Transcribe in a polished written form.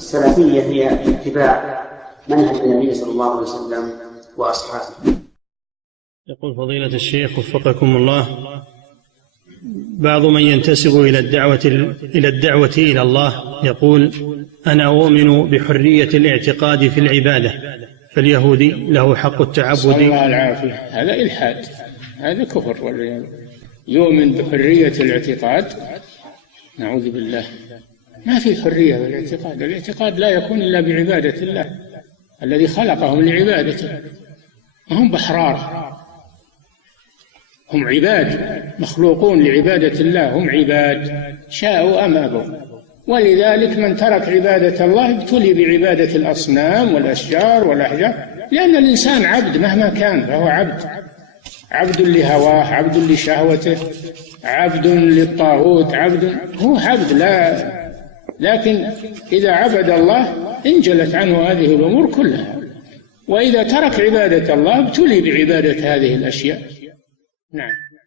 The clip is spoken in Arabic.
السلفية هي اتباع منهج النبي صلى الله عليه وسلم وأصحابه. يقول فضيلة الشيخ وفقكم الله: بعض من ينتسب إلى الدعوة إلى الله يقول: أنا أؤمن بحرية الاعتقاد في العبادة، فاليهودي له حق التعبد. صلى الله العافية. هذا إلحاد، هذا كفر والعياذ. يؤمن بحرية الاعتقاد؟ نعوذ بالله، ما في حرية بالاعتقاد. الاعتقاد لا يكون إلا بعبادة الله الذي خلقهم لعبادته. هم بحرار، هم عباد مخلوقون لعبادة الله، هم عباد شاءوا أم أبوا. ولذلك من ترك عبادة الله ابتلي بعبادة الأصنام والأشجار والأحجار، لأن الإنسان عبد مهما كان، فهو عبد، عبد لهواه، عبد لشهوته، عبد للطاغوت، هو عبد. لكن إذا عبد الله انجلت عنه هذه الأمور كلها، وإذا ترك عبادة الله ابتلي بعبادة هذه الأشياء. نعم.